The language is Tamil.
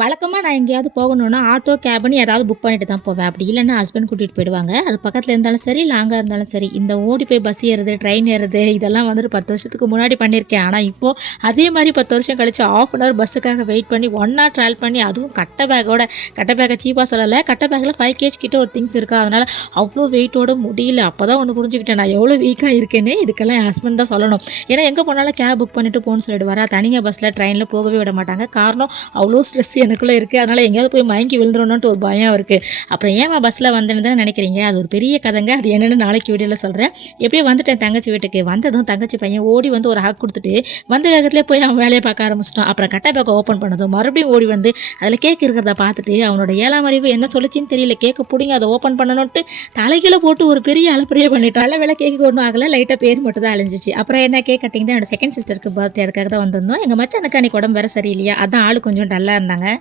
வழக்கமாக நான் எங்கேயாவது போகணுன்னா ஆட்டோ கேப்னு ஏதாவது புக் பண்ணிட்டு தான் போவேன். அப்படி இல்லைன்னா ஹஸ்பண்ட் கூட்டிகிட்டு போயிடுவாங்க. அது பக்கத்தில் இருந்தாலும் சரி லாங்காக இருந்தாலும் சரி. இந்த ஓடி போய் பஸ் ஏறுது ட்ரெயின் ஏறுது இதெல்லாம் வந்துட்டு பத்து வருஷத்துக்கு முன்னாடி பண்ணியிருக்கேன். ஆனால் இப்போது அதே மாதிரி பத்து வருஷம் கழிச்சு ஆஃப் அன் ஹவர் பஸ்ஸுக்காக வெயிட் பண்ணி ஒன் ஹவர் ட்ராவல் பண்ணி அதுவும் கட்ட பேக்கோட கட்ட பேக்கை சீப்பாக சொல்லலை. கட்ட பேக்கில் ஃபைவ் கேஜ் கிட்ட ஒரு திங்ஸ் இருக்கா. அதனால் அவ்வளோ வெயிட்டோட முடியல. அப்போ தான் ஒன்று புரிஞ்சுக்கிட்டேன். நான் எவ்வளோ வீக்காக இருக்கேன்னு இதுக்கெல்லாம் என் ஹஸ்பண்ட் தான் சொல்லணும். ஏன்னா எங்கே போனாலும் கேப் புக் பண்ணிட்டு போகணும்னு சொல்லிடுவாரா. தனியாக பஸ்ஸில் ட்ரெயினில் போகவே விட மாட்டாங்க. காரணம் அவ்வளோ ஸ்ட்ரெஸ் எனக்குள்ளே இருக்குது அதனால் எங்கேயாவது போய் மயங்கி விழுந்துடணுன்ட்டு ஒரு பயம் இருக்குது அப்புறம் ஏன் பஸ்ஸில் வந்தேன்னு தானே நினைக்கிறீங்க? அது ஒரு பெரிய கதைங்க. அது என்னென்னு நாளைக்கு வீடியோவில் சொல்கிறேன் எப்படியே வந்துட்டேன் தங்கச்சி வீட்டுக்கு. வந்ததும் தங்கச்சி பையன் ஓடி வந்து ஒரு ஹாக் கொடுத்துட்டு வந்த வேகத்துலேயே போய் அவன் வேலையை பார்க்க ஆரம்பிச்சிட்டான். அப்புறம் கட்டை பேக்கை ஓப்பன் பண்ணதும் மறுபடியும் ஓடி வந்து அதில் கேக் இருக்கிறத பார்த்துட்டு அவனோட ஏழாம் அறிவு என்ன சொல்லிச்சின்னு தெரியல. கேக்கை பிடிங்க அதை ஓப்பன் பண்ணணுன்ட்டு தலைகீழ போட்டு ஒரு பெரிய அலப்பறையை பண்ணிட்டான். நல்ல வேலை கேக்கு ஒன்றும் ஆகலை. லைட்டாக பேர் மட்டும் தான் அழிஞ்சிச்சு. அப்புறம் என்ன கேக் கட்டிங் தான். என்னோட செகண்ட் சிஸ்டருக்கு பர்த்டே அதுக்காக தான் வந்திருந்தோம். எங்கள் மச்சானுக்கு அன்றைக்கி உடம்பு வேறு சரியில்லையா? அதான் ஆள் கொஞ்சம் டல்லாக இருந்தாங்க.